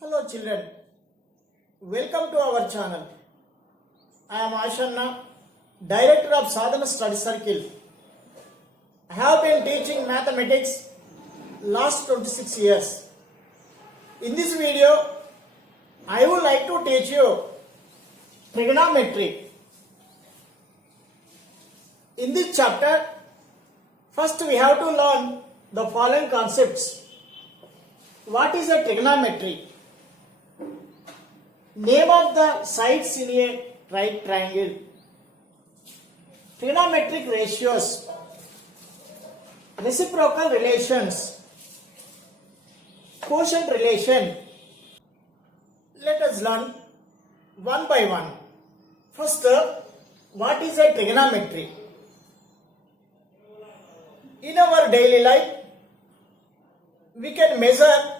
Hello children, welcome to our channel. I am Ashanna, Director of Sadhana Study Circle. I have been teaching mathematics last 26 years. In this video, I would like to teach you trigonometry. In this chapter, first we have to learn the following concepts. What is a trigonometry? Name of the sides in a right triangle. Trigonometric ratios. Reciprocal relations. Quotient relation. Let us learn one by one. First, what is a trigonometry? In our daily life, we can measure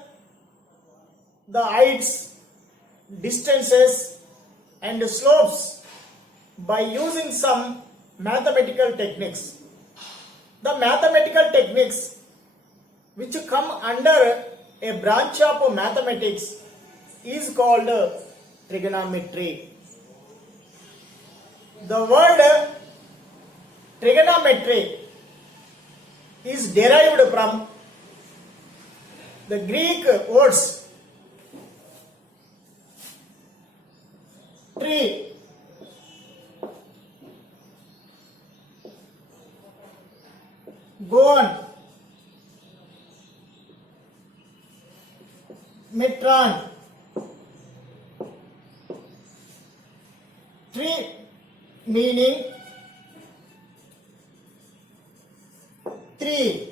the heights, distances and slopes by using some mathematical techniques. The mathematical techniques which come under a branch of mathematics is called trigonometry. The word trigonometry is derived from the Greek words tree, gon, metron. Tree meaning three,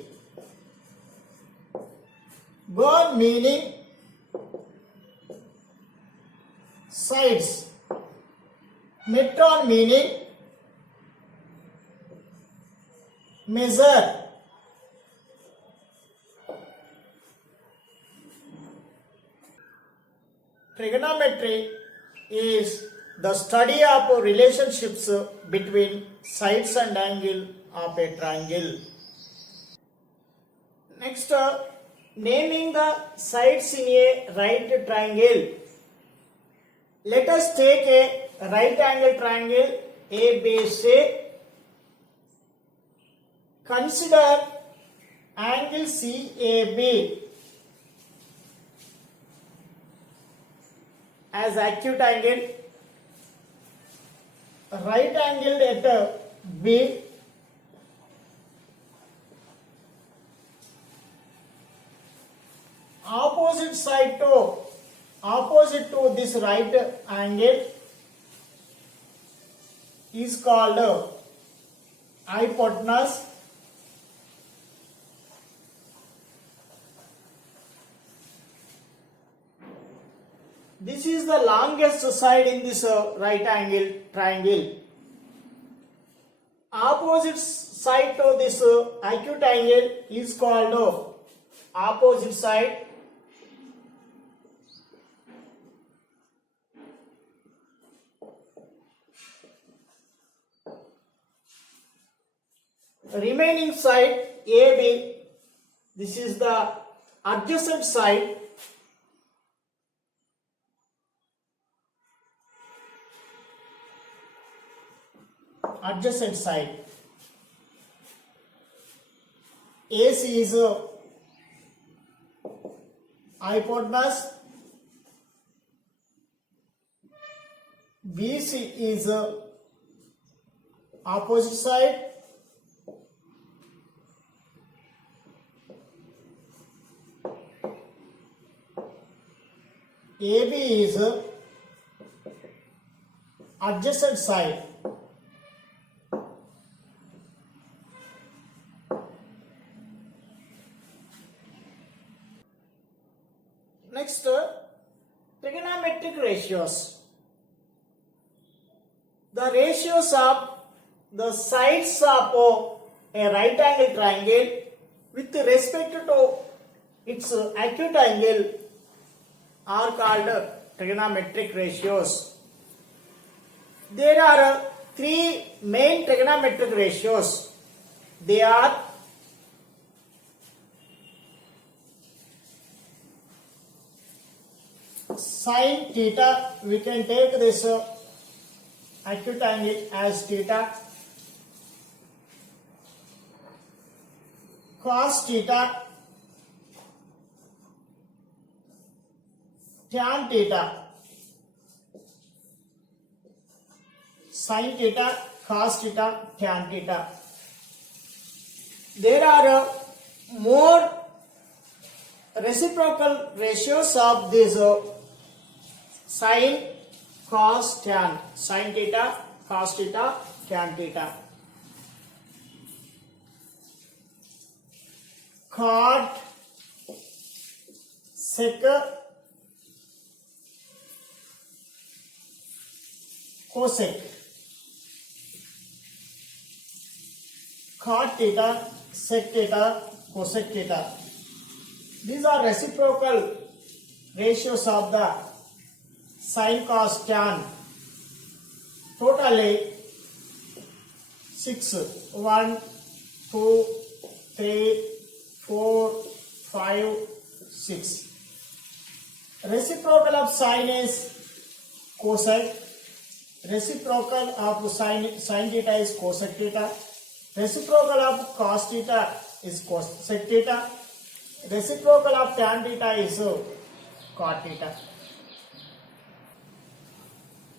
gon meaning sides, metron meaning measure. Trigonometry is the study of relationships between sides and angle of a triangle. Next, naming the sides in a right triangle. Let us take a right angle triangle ABC. Consider angle CAB as acute angle, right angled at B, opposite to this right angle is called hypotenuse. This is the longest side in this right angle triangle. Opposite side to this acute angle is called opposite side. Remaining side AB, this is the adjacent side. Adjacent side. AC is hypotenuse, BC is opposite side, AB is adjacent side. Next, trigonometric ratios. The ratios of the sides of a right angle triangle with respect to its acute angle are called trigonometric ratios. There are three main trigonometric ratios. They are Sin theta, we can take this acute angle as theta. Cos theta, tan theta, sin theta, cos theta, tan theta. There are more reciprocal ratios of this sin, cos, tan. Sin theta, cos theta, tan theta. Cot, sec, cosec. Cot theta, sec theta, cosec theta. These are reciprocal ratios of the sin, cos, tan. Totally 6. 1, 2, 3, 4, 5, 6. Reciprocal of sin is cosec. Reciprocal of sin theta is cosec theta. Reciprocal of cos theta is cosec theta. Reciprocal of tan theta is cot theta.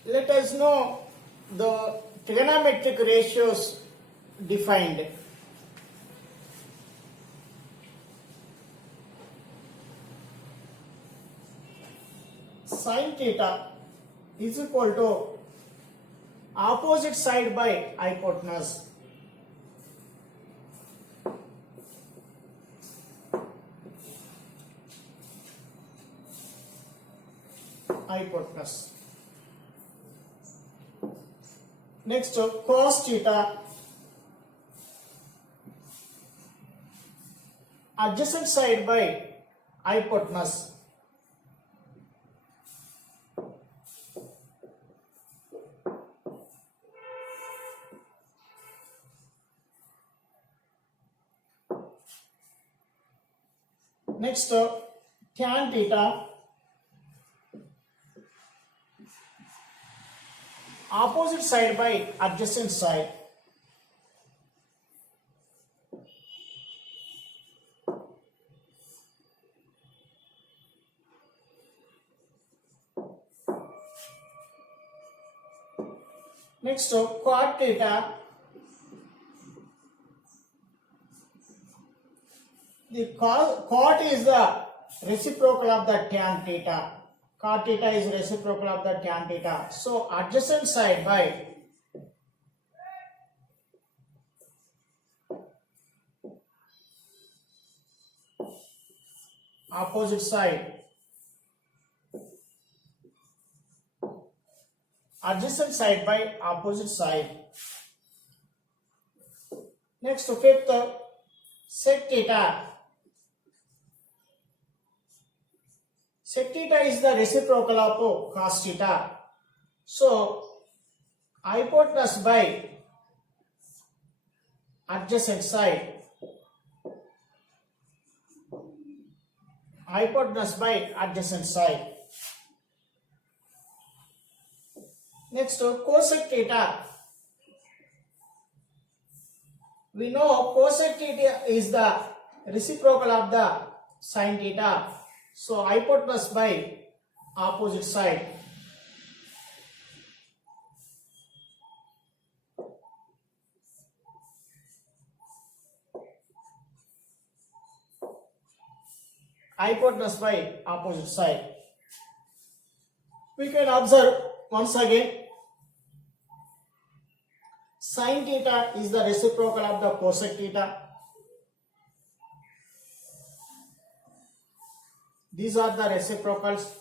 Let us know the trigonometric ratios defined. Sin theta is equal to opposite side by hypotenuse. Hypotenuse. Next, cos theta, adjacent side by hypotenuse. Next, tan theta, opposite side by adjacent side. Next, cot theta, the cot is the reciprocal of the tan theta. Cot theta is reciprocal of the tan theta. So adjacent side by opposite side. Adjacent side by opposite side. Next, fifth, sec theta. Sec theta is the reciprocal of cos theta. So hypotenuse by adjacent side. Hypotenuse by adjacent side. Next, cosec theta. We know cosec theta is the reciprocal of the sin theta. So hypotenuse by opposite side. Hypotenuse by opposite side. We can observe once again, sin theta is the reciprocal of the cosec theta. These are the reciprocals.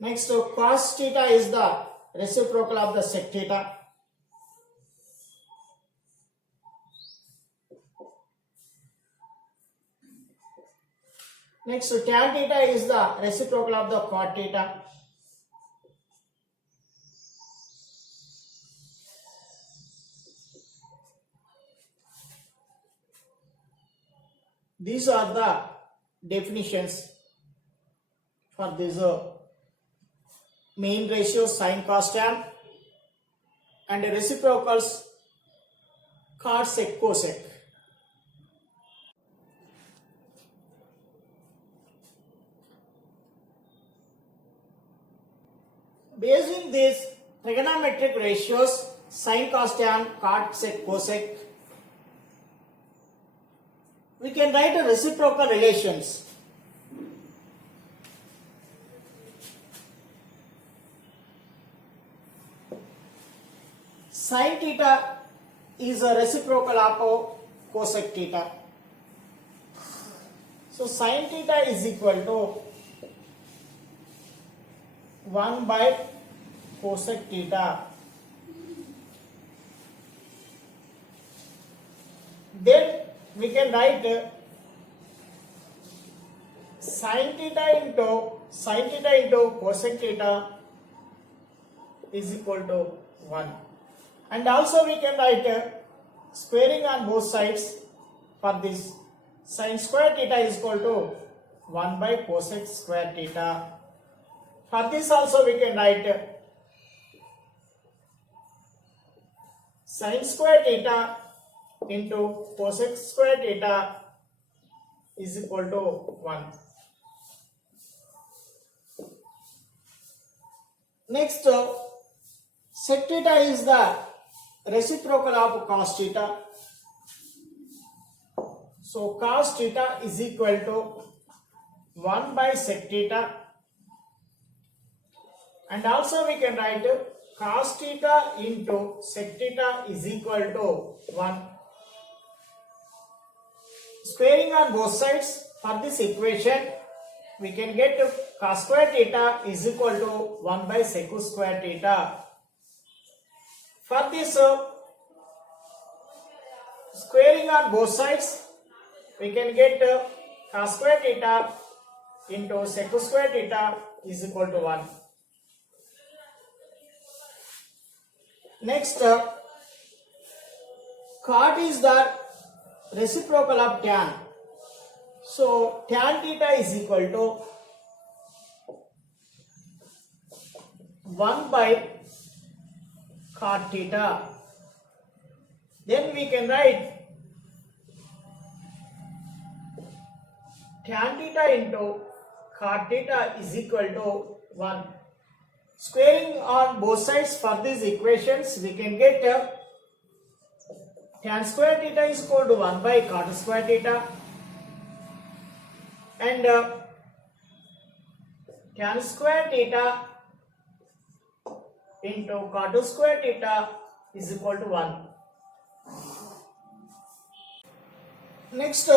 Next, cos theta is the reciprocal of the sec theta. Next, tan theta is the reciprocal of the cot theta. These are the definitions. for this mean ratio sin cos tan and reciprocals cot sec cosec. Basing these trigonometric ratios sin cos tan cot sec cosec, we can write a reciprocal relations. Sin theta is a reciprocal of cosec theta. So sin theta is equal to 1 by cosec theta. Then we can write sin theta into cosec theta is equal to 1. And also we can write squaring on both sides for this. Sin square theta is equal to 1 by cosec square theta. For this also we can write sin square theta into cosec square theta is equal to 1. Next, sec theta is the reciprocal of cos theta. So cos theta is equal to 1 by sec theta. And also we can write cos theta into sec theta is equal to 1. Squaring on both sides for this equation, we can get cos square theta is equal to 1 by sec square theta. For this squaring on both sides, we can get cos square theta into sec square theta is equal to 1. Next, cot is the reciprocal of tan. So tan theta is equal to 1 by cot theta. Then we can write tan theta into cot theta is equal to 1. Squaring on both sides for these equations, we can get tan square theta is equal to 1 by cot square theta, and tan square theta into cot square theta is equal to 1. Next,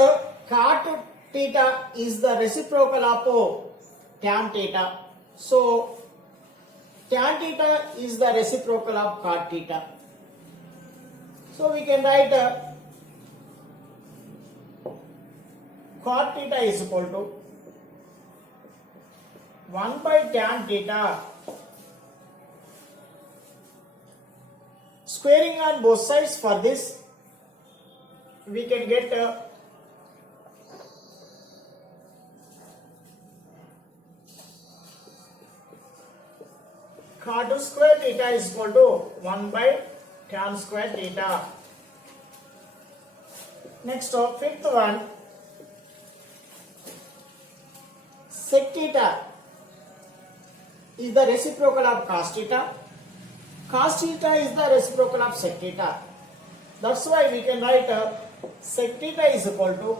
cot theta is the reciprocal of tan theta. So tan theta is the reciprocal of cot theta. So we can write cot theta is equal to 1 by tan theta. Squaring on both sides for this, we can get cot square theta is equal to 1 by tan square theta. Next, fifth one, sec theta is the reciprocal of cos theta. Cos theta is the reciprocal of sec theta. That's why we can write sec theta is equal to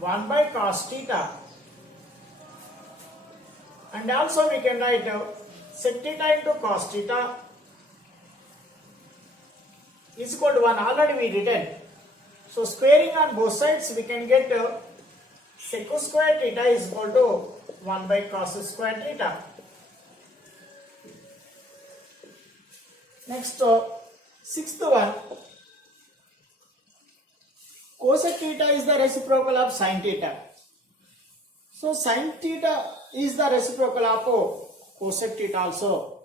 1 by cos theta. And also we can write sec theta into cos theta is equal to 1. Already we written. So squaring on both sides, we can get sec square theta is equal to 1 by cos square theta. Next, sixth one, cosec theta is the reciprocal of sin theta. So sin theta is the reciprocal of cosec theta also.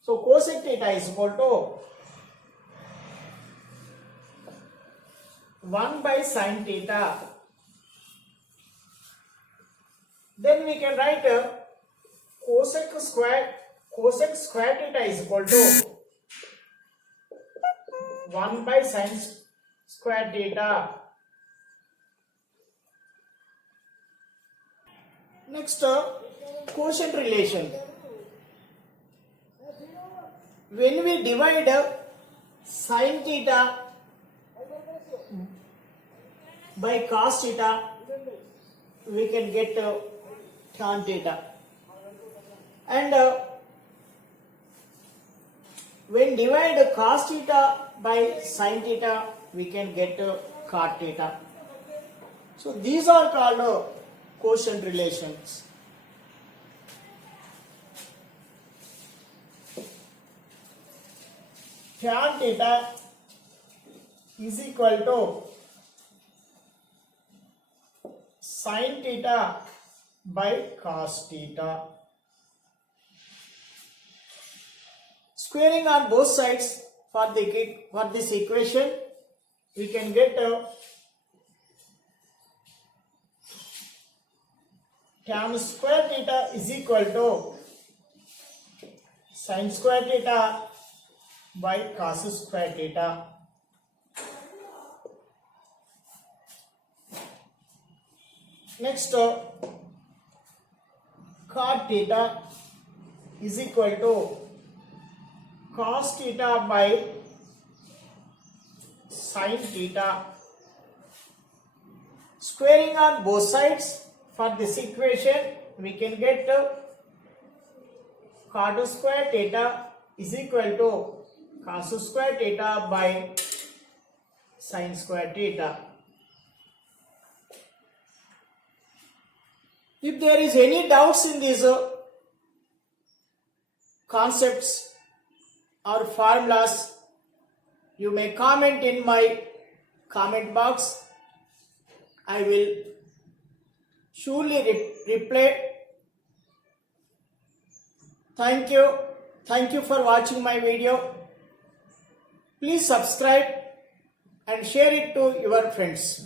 So cosec theta is equal to 1 by sin theta. Then we can write cosec square theta is equal to 1 by sin square theta. Next, quotient relation. When we divide sin theta by cos theta, we can get tan theta. And when divide cos theta by sin theta, we can get cot theta. So these are called quotient relations. Tan theta is equal to sin theta by cos theta. Squaring on both sides for this equation, we can get tan square theta is equal to sin square theta by cos square theta. Next, cot theta is equal to cos theta by sin theta. Squaring on both sides for this equation, we can get cot square theta is equal to cos square theta by sin square theta. If there is any doubts in these concepts or formulas, you may comment in my comment box. I will surely reply. Thank you. Thank you for watching my video. Please subscribe and share it to your friends.